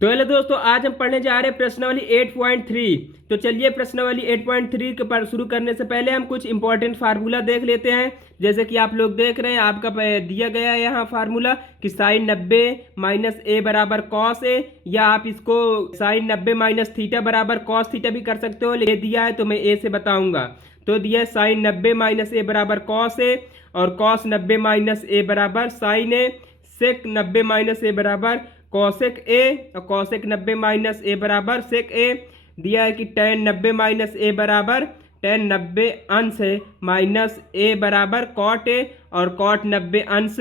तो हेलो दोस्तों, आज हम पढ़ने जा रहे हैं प्रश्नावली 8.3। तो चलिए प्रश्नावली 8.3 के पर शुरू करने से पहले हम कुछ इंपॉर्टेंट फार्मूला देख लेते हैं। जैसे कि आप लोग देख रहे हैं, आपका दिया गया है यहाँ फार्मूला कि साइन 90 माइनस ए बराबर कॉस ए, या आप इसको साइन 90 माइनस थीटा बराबर कॉस थीटा भी कर सकते हो। ये दिया है तो मैं ए से बताऊंगा। तो दिया है साइन 90 माइनस ए बराबर कॉस ए, और कॉस 90 माइनस ए बराबर साइन ए, सेक 90 माइनस ए बराबर कौशिक ए, और कौशिक 90 माइनस ए बराबर सेक ए। दिया है कि टेन 90 माइनस ए बराबर टेन 90 अंश माइनस ए बराबर कॉट ए, और कॉट 90 अंश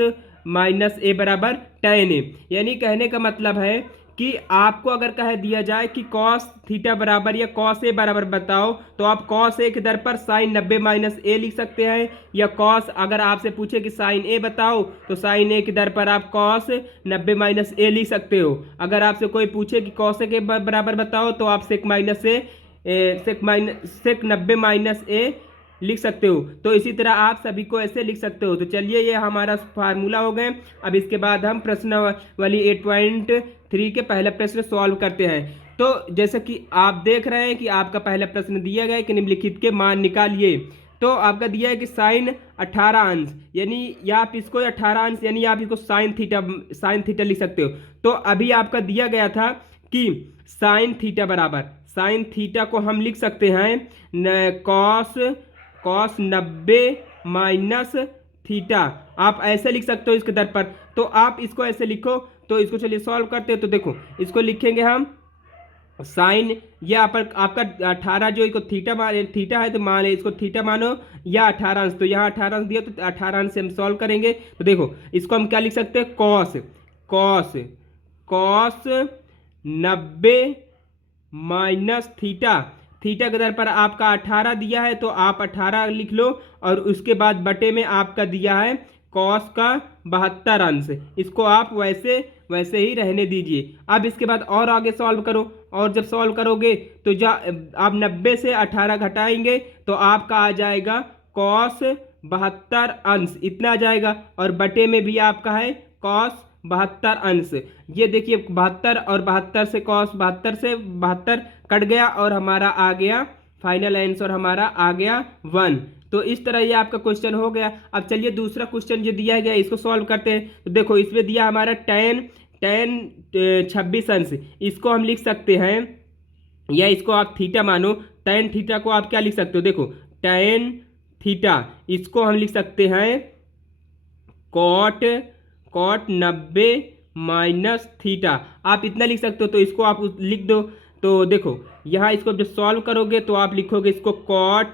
माइनस ए बराबर टेन ए। यानी कहने का मतलब है कि आपको अगर कह दिया जाए कि कॉस थीटा बराबर या कॉस ए बराबर बताओ, तो आप कॉस ए के दर पर साइन 90 माइनस ए लिख सकते हैं, या कॉस अगर आपसे पूछे कि साइन ए बताओ तो साइन ए के दर पर आप कॉस 90 माइनस ए लिख सकते हो। अगर आपसे कोई पूछे कि कॉस ए के बराबर बताओ तो आप सेक माइनस ए सेक 90 माइनस ए लिख सकते हो। तो इसी तरह आप सभी को ऐसे लिख सकते हो। तो चलिए, ये हमारा फार्मूला हो गए। अब इसके बाद हम प्रश्नावली 8.3 के पहला प्रश्न सॉल्व करते हैं। तो जैसे कि आप देख रहे हैं कि आपका पहला प्रश्न दिया गया है कि निम्नलिखित के मान निकालिए। तो आपका दिया है कि साइन 18 अंश, यानी या आप इसको 18 अंश यानी आप इसको साइन थीटा लिख सकते हो। तो अभी आपका दिया गया था कि साइन थीटा बराबर साइन थीटा को हम लिख सकते हैं कॉस 90 माइनस थीटा। आप ऐसे लिख सकते हो इसके दर पर। तो आप इसको ऐसे लिखो। तो इसको चलिए सॉल्व करते हैं। तो देखो, इसको लिखेंगे हम साइन, या पर आपका 18 जो इसको थीटा है तो मान इसको थीटा मानो, या 18 अंश। तो यहाँ 18 अंश दिया तो 18 अंश से हम सॉल्व करेंगे। तो देखो, इसको हम क्या लिख सकते हैं, cos cos cos 90 minus theta. Theta के दर पर आपका 18 दिया है तो आप 18 लिख लो, और उसके बाद बटे में आपका दिया है कॉस का 72 अंश। इसको आप वैसे वैसे ही रहने दीजिए। अब इसके बाद और आगे सॉल्व करो, और जब सॉल्व करोगे तो आप 90 से 18 घटाएंगे तो आपका आ जाएगा कॉस 72 अंश, इतना आ जाएगा। और बटे में भी आपका है कॉस 72 अंश। ये देखिए, 72 और 72 से कॉस 72 से 72 कट गया, और हमारा आ गया फाइनल आंसर, हमारा आ गया 1। तो इस तरह ये आपका क्वेश्चन हो गया। अब चलिए दूसरा क्वेश्चन जो दिया गया इसको सॉल्व करते हैं। तो देखो, इसमें दिया हमारा टेन टेन 26 अंश। इसको हम लिख सकते हैं, या इसको आप थीटा मानो। टेन थीटा को आप क्या लिख सकते हो, देखो टेन थीटा इसको हम लिख सकते हैं कॉट कॉट 90 माइनस थीटा। आप इतना लिख सकते हो, तो इसको आप लिख दो। तो देखो, यहाँ इसको जब सॉल्व करोगे तो आप लिखोगे इसको कॉट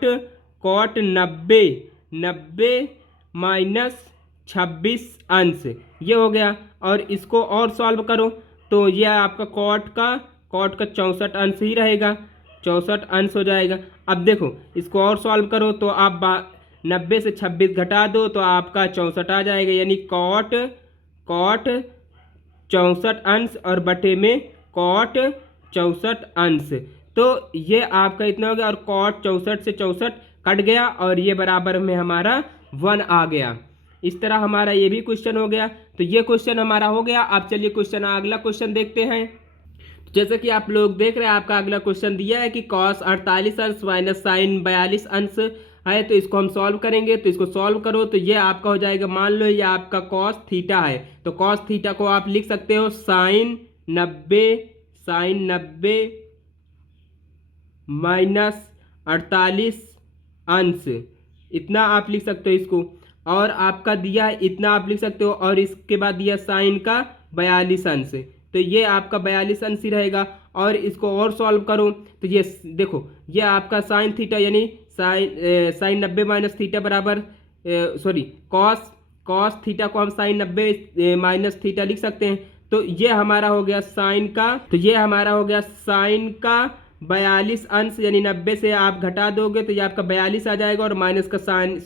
कॉट 90 माइनस 26 अंश, ये हो गया। और इसको और सॉल्व करो तो ये आपका कॉट का 64 अंश ही रहेगा, 64 अंश हो जाएगा। अब देखो, इसको और सॉल्व करो तो आप 90 से 26 घटा दो तो आपका 64 आ जाएगा, यानी कॉट कॉट 64 अंश, और बटे में कॉट 64 अंश। तो ये आपका इतना हो गया, और कॉट 64 से 64 कट गया, और ये बराबर में हमारा 1 आ गया। इस तरह हमारा ये भी क्वेश्चन हो गया। तो ये क्वेश्चन हमारा हो गया। अब चलिए अगला क्वेश्चन देखते हैं। जैसे कि आप लोग देख रहे हैं, आपका अगला क्वेश्चन दिया है कि कॉस 48 अंश माइनस साइन 42 अंश है। तो इसको हम सॉल्व करेंगे। तो इसको सॉल्व करो तो ये आपका हो जाएगा, मान लो ये आपका कॉस थीटा है, तो कॉस थीटा को आप लिख सकते हो साइन 90 माइनस 48 अंश, इतना आप लिख सकते हो इसको। और आपका दिया है इतना आप लिख सकते हो, और इसके बाद दिया साइन का 42 अंश, तो ये आपका 42 अंश ही रहेगा। और इसको और सॉल्व करो तो ये देखो, ये आपका साइन थीटा यानी साइन 90 माइनस थीटा बराबर सॉरी कॉस थीटा को हम साइन 90 माइनस थीटा लिख सकते हैं। तो ये हमारा हो गया साइन का 42 अंश, यानी 90 से आप घटा दोगे तो ये आपका 42 आ जाएगा, और माइनस का साइन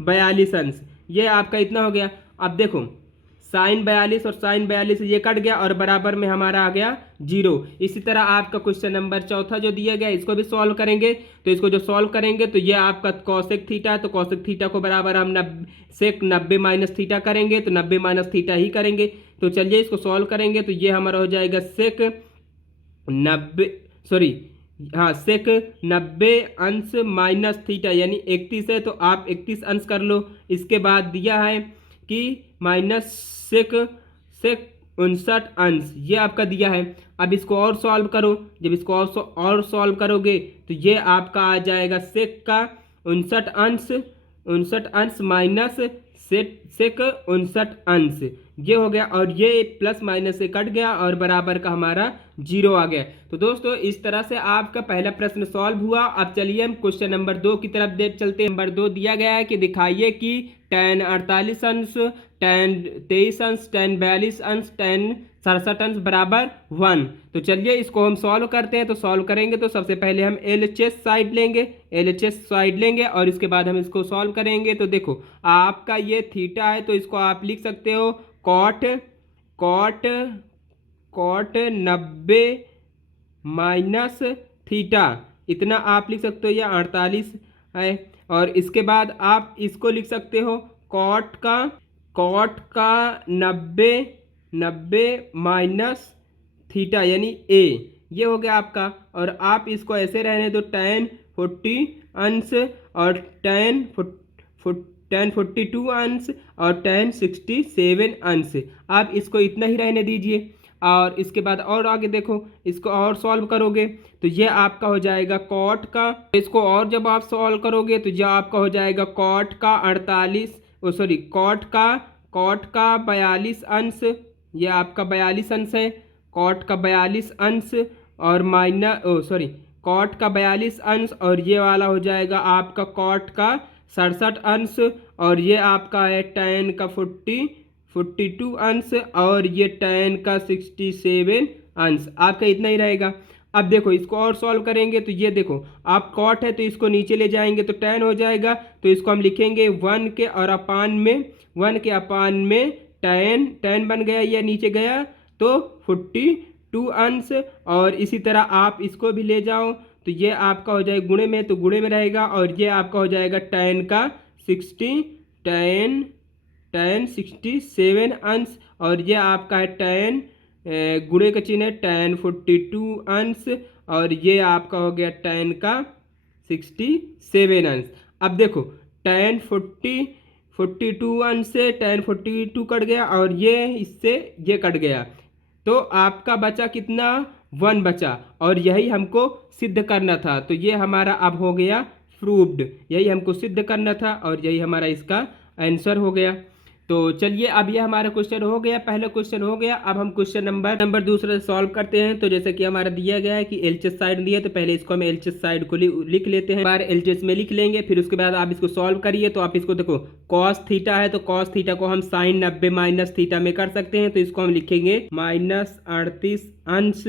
42 अंश, ये आपका इतना हो गया। अब देखो, साइन 42 और साइन 42 ये कट गया, और बराबर में हमारा आ गया 0। इसी तरह आपका क्वेश्चन नंबर चौथा जो दिया गया इसको भी सॉल्व करेंगे। तो इसको जो सॉल्व करेंगे तो ये आपका कॉसेक थीटा है, तो कॉसेक थीटा को बराबर हम सेक 90 माइनस थीटा करेंगे, तो 90 माइनस थीटा ही करेंगे। तो चलिए इसको सॉल्व करेंगे। तो ये हमारा हो जाएगा सेक 90 अंश माइनस थीटा यानी 31 है, तो आप 31 अंश कर लो। इसके बाद दिया है कि माइनस सेक 59 अंश, ये आपका दिया है। अब इसको और सॉल्व करो। जब इसको और सॉल्व करोगे तो ये आपका आ जाएगा सेक का 59 अंश माइनस सेक 59 अंश, ये हो गया। और ये प्लस माइनस से कट गया और बराबर का हमारा 0 आ गया। तो दोस्तों इस तरह से आपका पहला प्रश्न सॉल्व हुआ। अब चलिए हम क्वेश्चन नंबर 2 की तरफ देख चलते हैं। नंबर 2 दिया गया है कि दिखाइए कि tan 48 अंश, tan 23 अंश, tan 42 अंश, tan 67 अंश बराबर 1। तो चलिए इसको हम सॉल्व करते हैं। तो सॉल्व करेंगे तो सबसे पहले हम LHS साइड लेंगे और इसके बाद हम इसको सॉल्व करेंगे। तो देखो आपका ये थीटा है, तो इसको आप लिख सकते हो कॉट 90 माइनस थीटा, इतना आप लिख सकते हो। ये 48 है। और इसके बाद आप इसको लिख सकते हो कॉट का 90 माइनस थीटा यानी ए, ये हो गया आपका। और आप इसको ऐसे रहने दो tan 40 अंश और tan 42 अंश और tan 67 अंश, आप इसको इतना ही रहने दीजिए। और इसके बाद और आगे देखो, इसको और सॉल्व करोगे तो ये आपका हो जाएगा कॉट का, इसको और जब आप सॉल्व करोगे तो ये आपका हो जाएगा कॉट का 42 अंश, ये आपका 42 अंश है। कॉट का 42 अंश और कॉट का 42 अंश और ये वाला हो जाएगा आपका कॉट का 67 अंश और ये आपका है tan का 42 अंश और ये tan का 67 अंश, आपका इतना ही रहेगा। अब देखो इसको और सॉल्व करेंगे तो ये देखो आप कॉट है तो इसको नीचे ले जाएंगे तो tan हो जाएगा। तो इसको हम लिखेंगे 1 के अपान में tan बन गया, ये नीचे गया तो 42 अंश। और इसी तरह आप इसको भी ले जाओ तो ये आपका हो जाएगा गुणे में, तो गुणे में रहेगा और ये आपका हो जाएगा tan का 67 अंश और ये आपका है tan गुणे का चिन्ह है tan 42 अंश और ये आपका हो गया tan का 67 अंश। अब देखो tan 42 अंश से tan 42 कट गया और ये इससे ये कट गया, तो आपका बचा कितना 1 बचा और यही हमको सिद्ध करना था। तो ये हमारा अब हो गया प्रूव्ड, यही हमको सिद्ध करना था और यही हमारा इसका आंसर हो गया। तो चलिए अब ये हमारा क्वेश्चन हो गया, पहला क्वेश्चन हो गया। अब हम क्वेश्चन नंबर दूसरा सॉल्व करते हैं। तो जैसे कि हमारा दिया गया है कि LHS साइड दिया, तो पहले इसको हम LHS साइड को लिख लेते हैं। बार LHS में लिख लेंगे, फिर उसके बाद आप इसको सॉल्व करिए। तो आप इसको देखो cos थीटा है तो cos थीटा को हम sin 90 माइनस थीटा में कर सकते हैं। तो इसको हम लिखेंगे माइनस 38 अंश,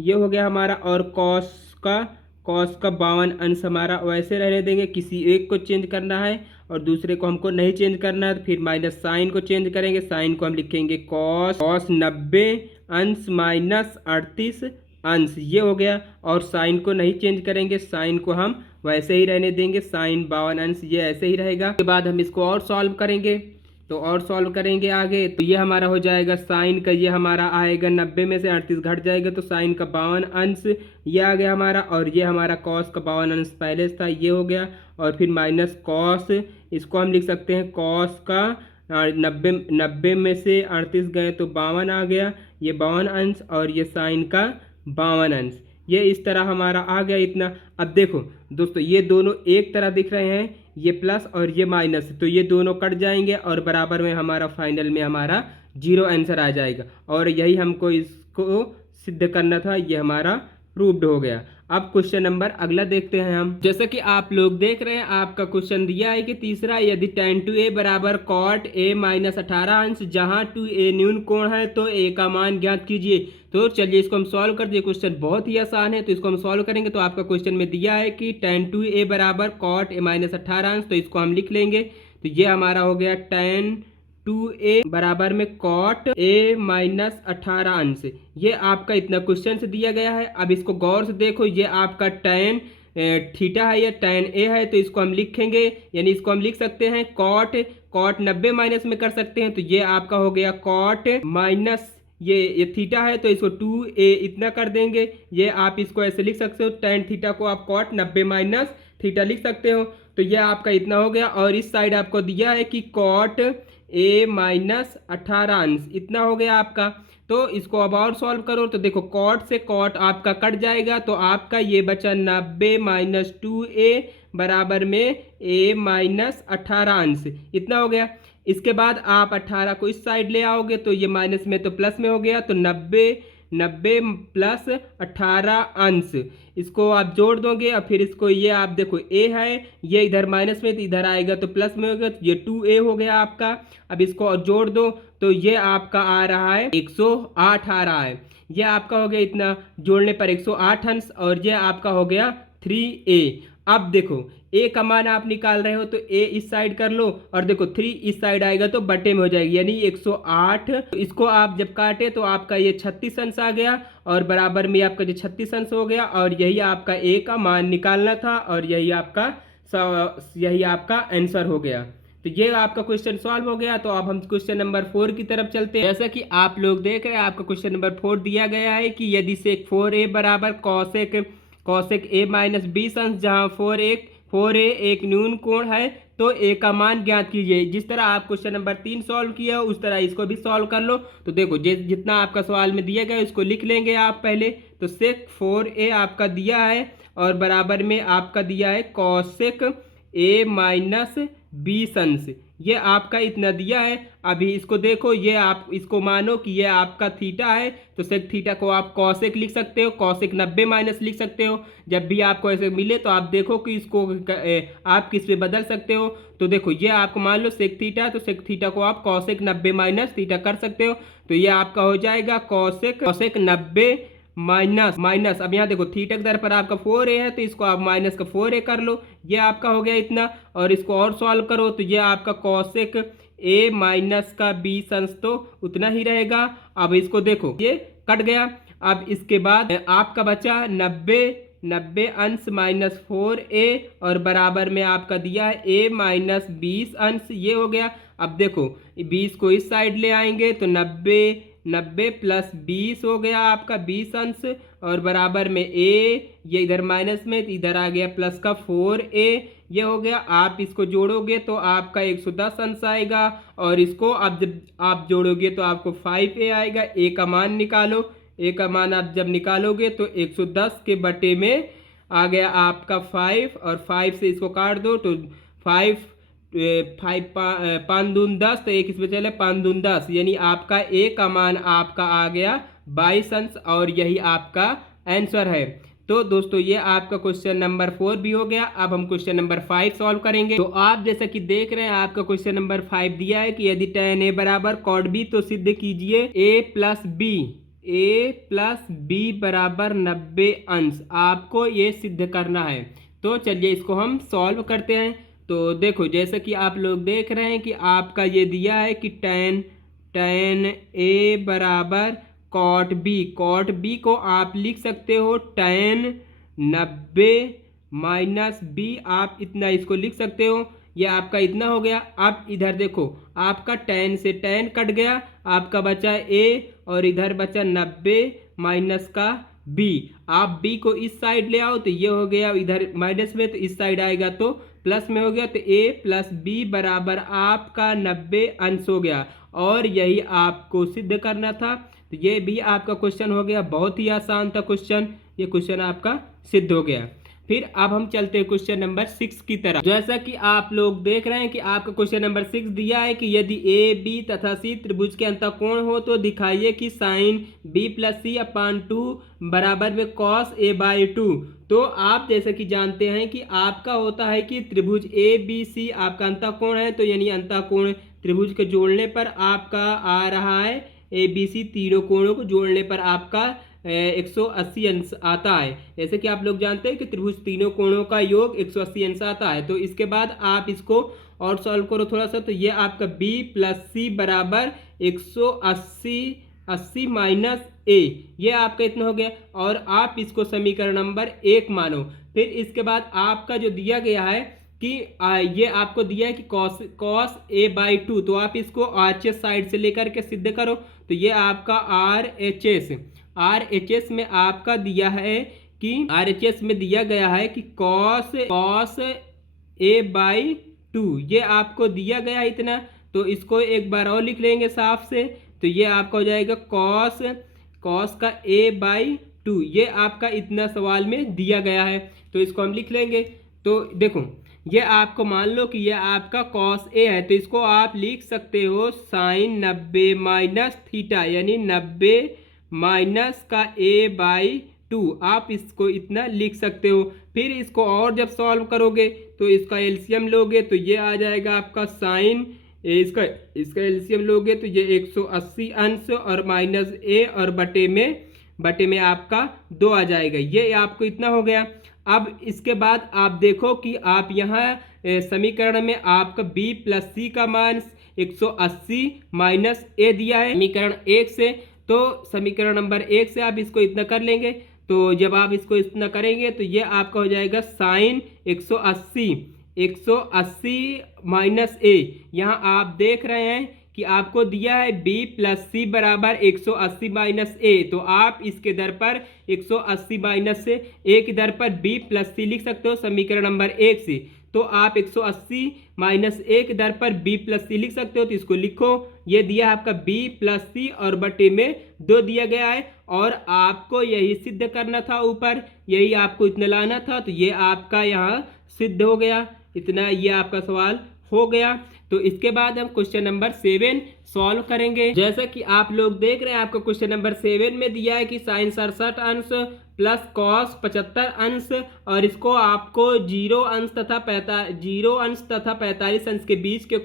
ये हो गया हमारा। और cos का 52 अंश हमारा वैसे रहने देंगे, किसी एक को चेंज करना है और दूसरे को हमको नहीं चेंज करना है। तो फिर माइनस साइन को चेंज करेंगे, साइन को हम लिखेंगे cos 90 अंश माइनस 38 अंश, ये हो गया। और साइन को नहीं चेंज करेंगे, साइन को हम वैसे ही रहने देंगे, साइन 52 अंश, ये ऐसे ही रहेगा। उसके बाद हम इसको और सॉल्व करेंगे, तो और सॉल्व करेंगे आगे। तो ये हमारा हो जाएगा साइन का, ये हमारा आएगा 90 में से 38 घट जाएगा तो साइन का 52 अंश, ये आ गया हमारा। और ये हमारा कॉस का 52 अंश पहले था, ये हो गया। और फिर माइनस कॉस, इसको हम लिख सकते हैं कॉस का 90 में से 38 गए तो 52 आ गया, ये 52 अंश और ये साइन का 52 अंश, ये इस तरह हमारा आ गया इतना। अब देखो दोस्तों ये दोनों एक तरह दिख रहे हैं, ये प्लस और ये माइनस, तो ये दोनों कट जाएंगे और बराबर में हमारा फाइनल में हमारा 0 आंसर आ जाएगा। और यही हमको इसको सिद्ध करना था, ये हमारा प्रूव्ड हो गया। अब क्वेश्चन नंबर अगला देखते हैं हम। जैसे कि आप लोग देख रहे हैं आपका क्वेश्चन दिया है कि तीसरा, यदि tan 2a बराबर cot a माइनस 18 अंश जहां 2a न्यून कोण है तो a का मान ज्ञात कीजिए। तो चलिए इसको हम सॉल्व कर दिए, क्वेश्चन बहुत ही आसान है। तो इसको हम सॉल्व करेंगे तो आपका क्वेश्चन में दिया है कि tan 2a बराबर cot a माइनस 18 अंश, तो इसको हम लिख लेंगे। तो ये हमारा हो गया tan 2a बराबर में cot a माइनस 18 अंश, ये आपका इतना क्वेश्चन से दिया गया है। अब इसको गौर से देखो, ये आपका tan थीटा है या tan a है, तो इसको हम लिखेंगे, यानी इसको हम लिख सकते हैं cot कॉट 90 माइनस में कर सकते हैं, तो ये आपका हो गया कॉट माइनस ये थीटा है तो इसको 2a इतना कर देंगे। ये आप इसको ऐसे लिख सकते हो, टेन थीटा को आप कॉट 90 माइनस थीटा लिख सकते हो। तो ये आपका इतना हो गया। और इस साइड आपको दिया है कि कॉट a माइनस 18 अंश इतना हो गया आपका। तो इसको अब और सॉल्व करो तो देखो कॉट से कॉट आपका कट जाएगा, तो आपका ये बचा 90 माइनस 2a बराबर में a माइनस 18 अंश इतना हो गया। इसके बाद आप 18 को इस साइड ले आओगे तो ये माइनस में तो प्लस में हो गया, तो 90 प्लस 18 अंश इसको आप जोड़ दोगे और फिर इसको ये आप देखो a है, ये इधर माइनस में तो इधर आएगा तो प्लस में होगा, तो ये 2a हो गया आपका। अब इसको और जोड़ दो तो ये आपका आ रहा है 108 आ रहा है। ये आपका हो गया इतना, जोड़ने पर 108 अंश, और ये आपका हो गया 3a। अब देखो a का मान आप निकाल रहे हो तो a इस साइड कर लो और देखो 3 इस साइड आएगा तो बटे में हो जाएगी, यानी 108। तो इसको आप जब काटे तो आपका ये 36 अंश आ गया और बराबर में आपका जो 36 अंश हो गया, और यही आपका a का मान निकालना था और यही आपका आंसर हो गया। तो ये आपका क्वेश्चन सॉल्व हो गया। तो अब हम क्वेश्चन नंबर 4 की तरफ चलते हैं। जैसा कि आप लोग देख रहे हैं आपका क्वेश्चन नंबर 4 दिया गया है कि यदि सेक 4a बराबर कॉसेक a माइनस 20 अंश, जहाँ 4a एक न्यून कोण है, तो a का मान ज्ञात कीजिए। जिस तरह आप क्वेश्चन नंबर 3 सॉल्व किया उस तरह इसको भी सॉल्व कर लो। तो देखो जितना आपका सवाल में दिया गया उसको लिख लेंगे आप पहले। तो सेक 4a आपका दिया है और बराबर में आपका दिया है कॉसेक a माइनस 20 अंश, ये आपका इतना दिया है। अभी इसको देखो, ये आप इसको मानो कि ये आपका थीटा है, तो सेक थीटा को आप कॉसेक लिख सकते हो, कॉसेक 90 माइनस लिख सकते हो। जब भी आपको ऐसे मिले तो आप देखो कि इसको आप किस पे बदल सकते हो। तो देखो ये आपको मान लो सेक थीटा, तो सेक थीटा को आप कॉसेक 90 माइनस थीटा कर सकते हो। तो ये आपका हो जाएगा कॉसेक 90 माइनस अब यहाँ देखो थीटा के दर पर आपका 4a है, तो इसको आप माइनस का 4a कर लो, ये आपका हो गया इतना। और इसको और सॉल्व करो तो ये आपका कॉसेक a माइनस का 20 अंश तो उतना ही रहेगा। अब इसको देखो ये कट गया। अब इसके बाद आपका बचा 90 अंश माइनस 4a और बराबर में आपका दिया है a माइनस 20 अंश, ये हो गया। अब देखो 20 को इस साइड ले आएंगे तो 90 प्लस 20 हो गया आपका 20 अंश, और बराबर में a, ये इधर माइनस में तो इधर आ गया प्लस का 4a, ये हो गया। आप इसको जोड़ोगे तो आपका 110 अंश आएगा, और इसको आप जब आप जोड़ोगे तो आपको 5a आएगा। a का मान निकालो, a का मान आप जब निकालोगे तो 110 के बटे में आ गया आपका 5, और 5 से इसको काट दो तो 5 पाँच दून 10, तो एक इसमें चले 5 दून 10, यानी आपका a का मान आपका आ गया 22 अंश, और यही आपका आंसर है। तो दोस्तों ये आपका क्वेश्चन नंबर 4 भी हो गया। अब हम क्वेश्चन नंबर 5 सॉल्व करेंगे। तो आप जैसा कि देख रहे हैं आपका क्वेश्चन नंबर 5 दिया है कि यदि tan a बराबर cot b, तो सिद्ध कीजिए a प्लस b बराबर 90 अंश, आपको ये सिद्ध करना है। तो चलिए इसको हम सॉल्व करते हैं। तो देखो जैसा कि आप लोग देख रहे हैं कि आपका ये दिया है कि tan a बराबर cot b को आप लिख सकते हो tan 90 माइनस b, आप इतना इसको लिख सकते हो, ये आपका इतना हो गया। अब इधर देखो आपका tan से tan कट गया, आपका बचा a और इधर बचा 90 माइनस का b। आप b को इस साइड ले आओ तो ये हो गया इधर माइनस में, तो इस साइड आएगा तो प्लस में हो गया, तो a प्लस b बराबर आपका 90 अंश हो गया, और यही आपको सिद्ध करना था। तो ये भी आपका क्वेश्चन हो गया, बहुत ही आसान था क्वेश्चन, ये क्वेश्चन आपका सिद्ध हो गया। फिर अब हम चलते हैं क्वेश्चन नंबर 6 की तरफ। जैसा कि आप लोग देख रहे हैं कि आपका क्वेश्चन नंबर 6 दिया है कि यदि a b तथा c त्रिभुज के अंतःकोण हो तो दिखाइए कि साइन b प्लस सी अपान 2 बराबर में कॉस a बाई 2। तो आप जैसे कि जानते हैं कि आपका होता है कि त्रिभुज a b c आपका अंतःकोण है, तो यानी अंतःकोण त्रिभुज के जोड़ने पर आपका आ रहा है a b c, तीनों कोणों को जोड़ने पर आपका 180 अंश आता है। जैसे कि आप लोग जानते हैं कि त्रिभुज तीनों कोणों का योग 180 अंश आता है। तो इसके बाद आप इसको और सॉल्व करो थोड़ा सा, तो ये आपका b प्लस सी बराबर 180 माइनस a, ये आपका इतना हो गया, और आप इसको समीकरण नंबर 1 मानो। फिर इसके बाद आपका जो दिया गया है कि ये आपको दिया है कि कॉस ए बाई 2, तो आप इसको RHS साइड से लेकर के सिद्ध करो। तो ये आपका RHS में आपका दिया है कि RHS में दिया गया है कि कॉस ए बाई 2, ये आपको दिया गया है इतना। तो इसको एक बार और लिख लेंगे साफ से। तो ये आपका हो जाएगा कॉस का ए बाई 2, ये आपका इतना सवाल में दिया गया है। तो इसको हम लिख लेंगे। तो देखो ये आपको मान लो कि ये आपका कॉस ए है, तो इसको आप लिख सकते हो साइन 90 माइनस थीटा, यानी 90 माइनस का ए बाई 2, आप इसको इतना लिख सकते हो। फिर इसको और जब सॉल्व करोगे तो इसका एलसीएम लोगे तो ये आ जाएगा आपका साइन इसका एलसीएम लोगे तो ये 180 अंश और माइनस ए और बटे में आपका 2 आ जाएगा। ये आपको इतना हो गया। अब इसके बाद आप देखो कि आप यहाँ समीकरण में आपका b प्लस सी का मान 180 माइनस ए दिया है समीकरण 1 से। तो समीकरण नंबर 1 से आप इसको इतना कर लेंगे। तो जब आप इसको इतना करेंगे तो ये आपका हो जाएगा साइन 180 माइनस ए। यहाँ आप देख रहे हैं कि आपको दिया है b प्लस सी बराबर 180 माइनस ए। तो आप इसके दर पर 180 माइनस से ए की दर पर b प्लस सी लिख सकते हो समीकरण नंबर 1 से। तो आप 180 माइनस ए की दर पर b प्लस सी लिख सकते हो। तो इसको लिखो, ये दिया आपका b प्लस सी और बटे में 2 दिया गया है, और आपको यही सिद्ध करना था, ऊपर यही आपको इतना लाना था। तो ये आपका यहाँ सिद्ध हो गया, इतना ये आपका सवाल हो गया। तो इसके बाद हम क्वेश्चन नंबर 7 सॉल्व करेंगे। जैसा कि आप लोग देख रहे हैं, आपको क्वेश्चन नंबर 7 में दिया है कि साइन 67 अंश प्लस कॉस 75 अंश, और इसको आपको 0 अंश तथा 45 अंश के बीच के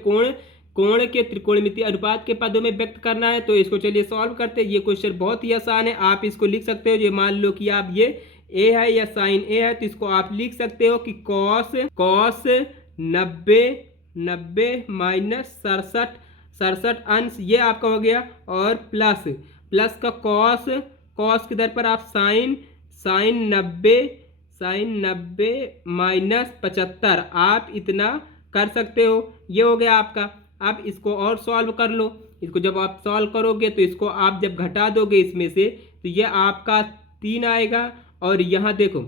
कोण के त्रिकोणमितीय अनुपात के पदों में व्यक्त करना है। तो इसको चलिए सॉल्व करते हैं। ये क्वेश्चन बहुत ही आसान है, आप इसको लिख सकते हो। ये मान लो कि आप ये ए है या साइन ए है, तो इसको आप लिख सकते हो कि कॉस 90 माइनस 67 अंश, ये आपका हो गया, और प्लस का कॉस की दर पर आप साइन 90 माइनस 75, आप इतना कर सकते हो। ये हो गया आपका। अब इसको और सॉल्व कर लो। इसको जब आप सॉल्व करोगे तो इसको आप जब घटा दोगे इसमें से, तो ये आपका 3 आएगा। और यहाँ देखो,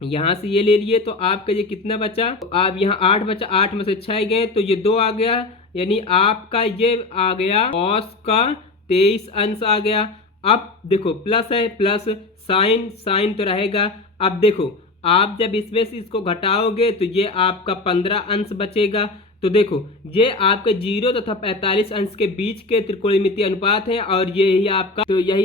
यहाँ से ये ले लिए तो आपका ये कितना बचा, तो आप यहाँ 8 बचा, 8 में से 6 गए तो ये 2 आ गया, यानी आपका ये आ गया कॉस का 23 अंश आ गया। अब देखो प्लस है, प्लस साइन तो रहेगा। अब देखो आप जब इसमें से इसको घटाओगे तो ये आपका 15 अंश बचेगा। तो देखो ये आपके 0 तथा 45 अंश के बीच के त्रिकोणमितीय अनुपात है, और यही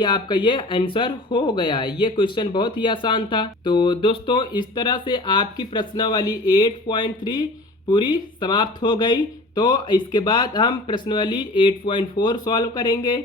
आपका ये आंसर हो गया। ये क्वेश्चन बहुत ही आसान था। तो दोस्तों इस तरह से आपकी प्रश्नावली 8.3 पूरी समाप्त हो गई। तो इसके बाद हम प्रश्नावली 8.4 सॉल्व करेंगे।